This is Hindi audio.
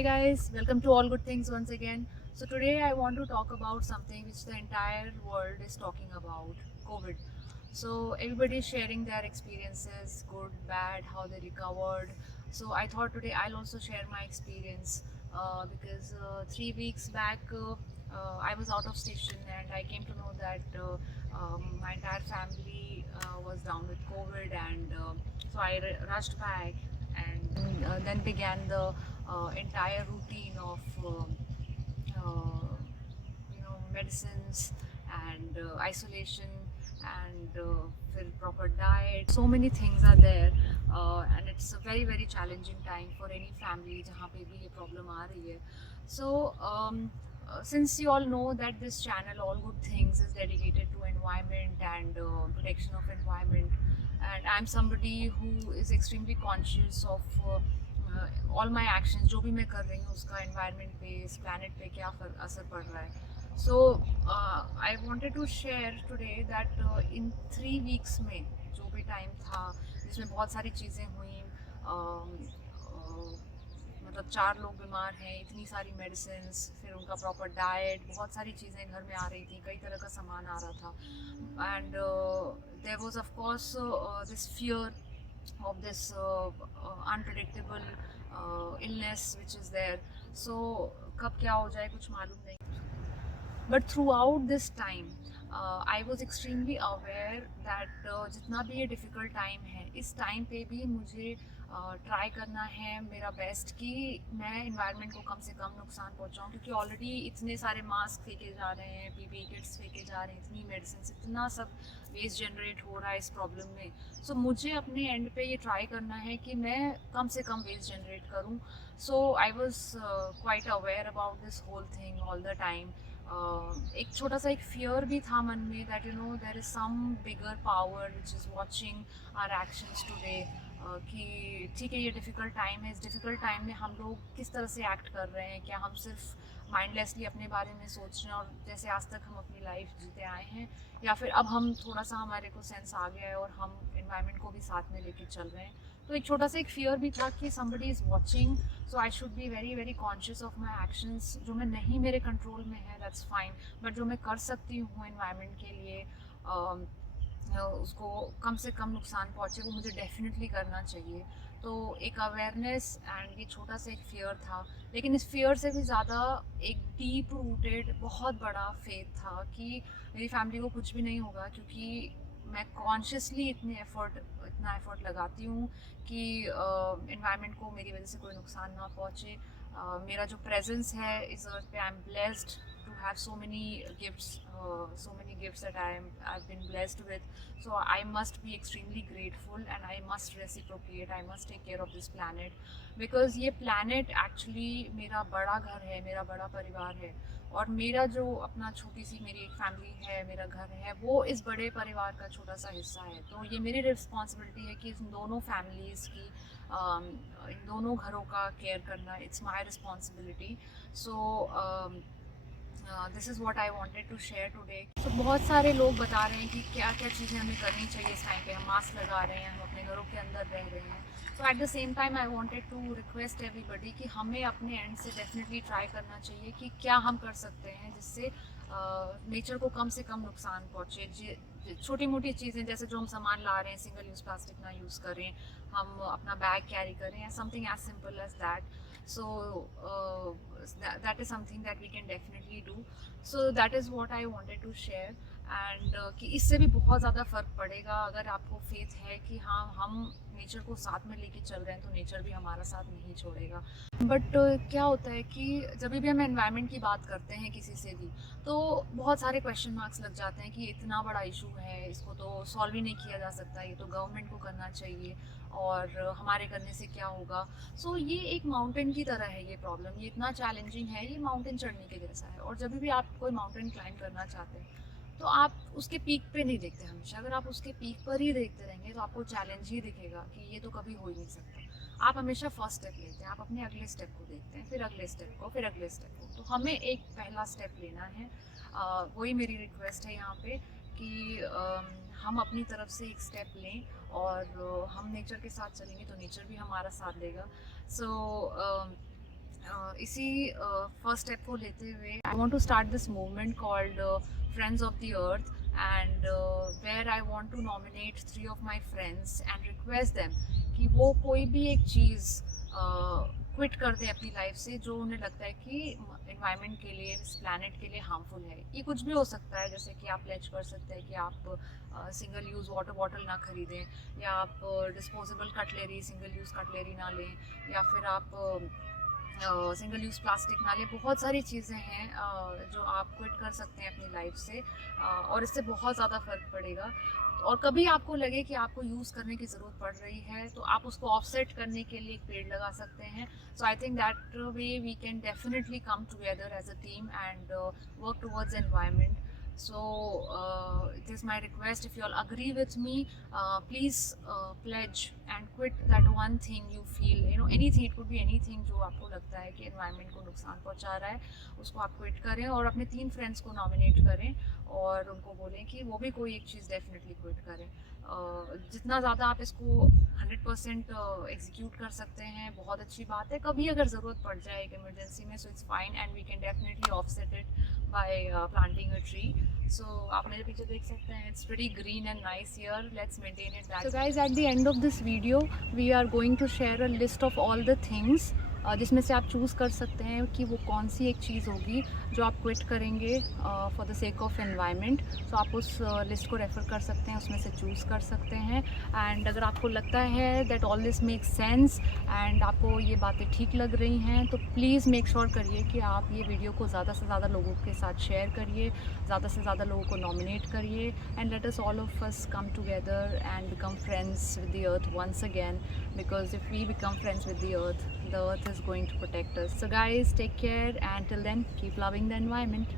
Hi guys, welcome to All Good Things once again. So today I want to talk about something which the entire world is talking about, COVID. So everybody is sharing their experiences, good, bad, how they recovered. So I thought today I'll also share my experience because 3 weeks back I was out of station and I came to know that my entire family was down with COVID, and so I rushed back, and then began the entire routine of medicines and isolation and फिर proper diet. So many things are there, and it's a very very challenging time for any family जहाँ पे भी ये problem आ रही है. So since you all know that this channel All Good Things is dedicated to environment and protection of environment, and I'm somebody who is extremely conscious of all my actions, जो भी मैं कर रही हूँ उसका environment पे, इस planet पे क्या असर पड़ रहा है. So I wanted to share today that in 3 weeks में जो भी time था जिसमें बहुत सारी चीज़ें हुई, मतलब 4 लोग बीमार हैं, इतनी सारी मेडिसिन, फिर उनका प्रॉपर डाइट, बहुत सारी चीज़ें घर में आ रही थी, कई तरह का सामान आ रहा था, and there was of course this fear of this unpredictable illness which is there. So कब क्या हो जाए कुछ मालूम नहीं. But throughout this time I was extremely aware that जितना भी ये difficult time है, इस time पे भी मुझे ट्राई करना है मेरा बेस्ट कि मैं इन्वायरमेंट को कम से कम नुकसान पहुंचाऊं, क्योंकि ऑलरेडी इतने सारे मास्क फेंके जा रहे हैं, पीपीई किट्स फेंके जा रहे हैं, इतनी मेडिसिन, इतना सब वेस्ट जनरेट हो रहा है इस प्रॉब्लम में. सो मुझे अपने एंड पे ये ट्राई करना है कि मैं कम से कम वेस्ट जनरेट करूं. So I was quite aware about this whole thing all the time. एक छोटा सा एक फियर भी था मन में that you know there is some bigger power which is watching our actions today, कि ठीक है ये डिफ़िकल्ट टाइम है, इस डिफ़िकल्ट टाइम में हम लोग किस तरह से एक्ट कर रहे हैं, क्या हम सिर्फ माइंडलेसली अपने बारे में सोच रहे हैं और जैसे आज तक हम अपनी लाइफ जीते आए हैं, या फिर अब हम थोड़ा सा हमारे को सेंस आ गया है और हम इन्वायरमेंट को भी साथ में लेके चल रहे हैं. तो एक छोटा सा एक फियर भी था कि somebody is watching, so I should be very very conscious of my actions. जो मैं नहीं मेरे कंट्रोल में है that's fine, बट जो मैं कर सकती हूँ इन्वायरमेंट के लिए उसको कम से कम नुकसान पहुँचे, वो मुझे डेफिनेटली करना चाहिए. तो एक अवेयरनेस एंड ये छोटा सा एक फियर था, लेकिन इस फियर से भी ज़्यादा एक डीप रूटेड बहुत बड़ा फेथ था कि मेरी फैमिली को कुछ भी नहीं होगा, क्योंकि मैं कॉन्शियसली इतना एफर्ट लगाती हूँ कि इन्वायरमेंट को मेरी वजह से कोई नुकसान ना पहुँचे. मेरा जो प्रेजेंस है इस अर्थ पे, I am blessed to have so many gifts that I've been blessed with. So I must be extremely grateful and I must reciprocate. I must take care of this planet because ये planet actually मेरा बड़ा घर है, मेरा बड़ा परिवार है, और मेरा जो अपना छोटी सी मेरी एक फैमिली है, मेरा घर है, वो इस बड़े परिवार का छोटा सा हिस्सा है. तो ये मेरी रिस्पॉन्सिबिलिटी है कि इन दोनों फैमिलीज़ की इन दोनों घरों का केयर करना, it's my responsibility. So this is what I wanted to share today. तो बहुत सारे लोग बता रहे हैं कि क्या क्या चीज़ें हमें करनी चाहिए इस टाइम पे. हम मास्क लगा रहे हैं, हम अपने घरों के अंदर रह रहे हैं. तो at the same time I wanted to request everybody कि हमें अपने एंड से डेफिनेटली ट्राई करना चाहिए कि क्या हम कर सकते हैं जिससे नेचर को कम से कम नुकसान पहुँचे. छोटी मोटी चीज़ें जैसे जो हम सामान ला रहे हैं, सिंगल यूज़ प्लास्टिक ना यूज़ करें, हम अपना बैग कैरी करें, something as simple as that. So that is something that we can definitely do. So that is what I wanted to share. And कि इससे भी बहुत ज़्यादा फ़र्क पड़ेगा अगर आपको फेथ है कि हाँ हम नेचर को साथ में लेके चल रहे हैं, तो नेचर भी हमारा साथ नहीं छोड़ेगा. बट क्या होता है कि जब भी हम एनवायरनमेंट की बात करते हैं किसी से भी, तो बहुत सारे क्वेश्चन मार्क्स लग जाते हैं कि इतना बड़ा इशू है, इसको तो सॉल्व ही नहीं किया जा सकता, ये तो गवर्नमेंट को करना चाहिए और हमारे करने से क्या होगा. सो ये एक माउंटेन की तरह है ये प्रॉब्लम, ये इतना चैलेंजिंग है, ये माउंटेन चढ़ने के जैसा है. और जब भी आप कोई माउंटेन क्लाइंब करना चाहते हैं तो आप उसके पीक पे नहीं देखते हमेशा. अगर आप उसके पीक पर ही देखते रहेंगे तो आपको चैलेंज ही दिखेगा कि ये तो कभी हो ही नहीं सकता. आप हमेशा फर्स्ट स्टेप लेते हैं, आप अपने अगले स्टेप को देखते हैं, फिर अगले स्टेप को, फिर अगले स्टेप को. तो हमें एक पहला स्टेप लेना है. वही मेरी रिक्वेस्ट है यहाँ पे कि हम अपनी तरफ से एक स्टेप लें और हम नेचर के साथ चलेंगे तो नेचर भी हमारा साथ देगा. सो इसी फर्स्ट स्टेप को लेते हुए I want to start this movement called friends of the earth and where I want to nominate 3 of my friends and request them कि वो कोई भी एक चीज़ क्विट कर दें अपनी लाइफ से जो उन्हें लगता है कि इन्वायरमेंट के लिए, इस प्लानट के लिए हार्मफुल है। ये कुछ भी हो सकता है, जैसे कि आप प्लेज कर सकते हैं कि आप सिंगल यूज़ वाटर बॉटल ना खरीदें, या आप disposable cutlery, single use cutlery ना लें, या फिर आप सिंगल यूज़ प्लास्टिक ना लें। बहुत सारी चीज़ें हैं जो आप क्विट कर सकते हैं अपनी लाइफ से, और इससे बहुत ज़्यादा फ़र्क पड़ेगा। और कभी आपको लगे कि आपको यूज़ करने की ज़रूरत पड़ रही है तो आप उसको ऑफसेट करने के लिए एक पेड़ लगा सकते हैं। So I think that way we can definitely come together as a team and work towards environment. So it is my request, if you all agree with me, please pledge and quit that one thing you feel, anything, it could be anything जो आपको लगता है कि environment को नुकसान पहुंचा रहा है, उसको आप quit करें और अपने 3 friends को nominate करें और उनको बोलें कि वो भी कोई एक चीज़ definitely quit करें. जितना ज़्यादा आप इसको 100% एग्जीक्यूट कर सकते हैं बहुत अच्छी बात है. कभी अगर ज़रूरत पड़ जाए एक इमरजेंसी में, so it's fine and we can definitely offset it by planting a tree. So आप मेरे पीछे देख सकते हैं, it's pretty green and nice here. Let's maintain it that. So guys, at the end of this video we are going to share a list of all the things जिसमें से आप चूज़ कर सकते हैं कि वो कौन सी एक चीज़ होगी जो आप क्विट करेंगे for the sake of environment. So आप उस लिस्ट को रेफ़र कर सकते हैं, उसमें से चूज़ कर सकते हैं. एंड अगर आपको लगता है that all this make sense and आपको ये बातें ठीक लग रही हैं तो प्लीज़ मेक श्योर करिए कि आप ये वीडियो को ज़्यादा से ज़्यादा लोगों के साथ शेयर करिए, ज़्यादा से ज़्यादा लोगों को नॉमिनेट करिए, and let us all of us come together and become friends with the earth once again, because if we become friends with the earth is going to protect us. So guys, take care, and till then, keep loving the environment.